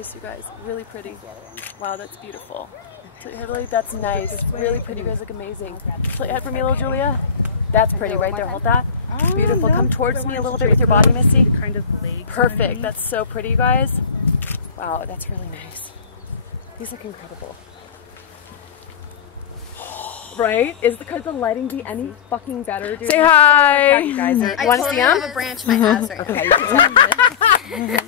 nice, you guys. Really pretty. Wow, that's beautiful. Tilt your head, really, that's nice. Really pretty. You guys look amazing. Tilt your head for me, little Julia. That's pretty right there. Hold that. Beautiful. Come towards me a little bit with your body, Missy. Perfect. That's so pretty, you guys. Wow, that's really nice. These look incredible. Right? Is because the lighting be any fucking better, dude? Say hi! You guys are, I totally have a branch in my ass right now.